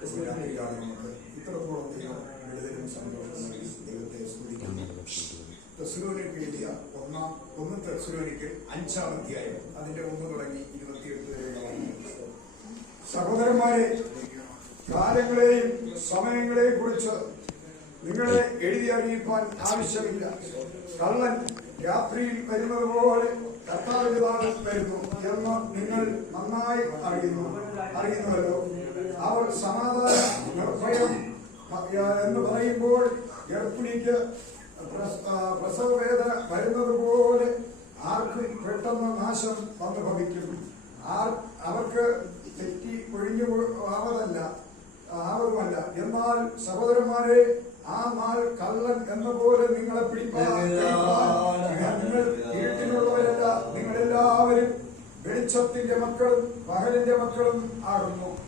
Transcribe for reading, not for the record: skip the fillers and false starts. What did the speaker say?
രാത്രിയാണ് നമുക്ക് ഇത്രത്തോളം ദൈവം വിടുതലും സന്തോഷം നൽകി ദൈവത്തെ സ്തുതിക്കുന്നു. തെസ്സലോനിക്കർക്ക് എഴുതിയ 1 തെസ്സലോനിക്കർ 5-ാം അധ്യായം അതിന്റെ 1 തുടങ്ങി 28 വരെയുള്ള വാക്യങ്ങൾ. സഹോദരന്മാരെ, കാലങ്ങളെയും സമയങ്ങളെയും കുറിച്ച് നിങ്ങളെ എഴുതി അറിയിപ്പാൻ ആവശ്യമില്ല. കള്ളൻ രാത്രിയിൽ വരുന്നത് പോലെ കർത്താവിന്റെ നാളിൽ വരുന്നു എന്ന് നിങ്ങൾ നന്നായി അറിയുന്നുവല്ലോ. അവർ സമാധാനം നിർഭയം എന്ന് പറയുമ്പോൾ ഗർഭിണിക്ക് പ്രസവവേദന വരുന്നത് പോലെ ആർക്കും പെട്ടെന്ന് നാശം വന്നു ഭവിക്കും. അവർക്ക് തെറ്റി ഒഴിഞ്ഞു ആവതുമല്ല. എന്നാൽ സഹോദരന്മാരെ, ആ നാൾ കള്ളൻ എന്ന പോലെ നിങ്ങളെ നിങ്ങൾ ഇരുട്ടിനുള്ളവരല്ല, നിങ്ങളെല്ലാവരും വെളിച്ചത്തിന്റെ മക്കളും പകലിന്റെ മക്കളും ആകുന്നു.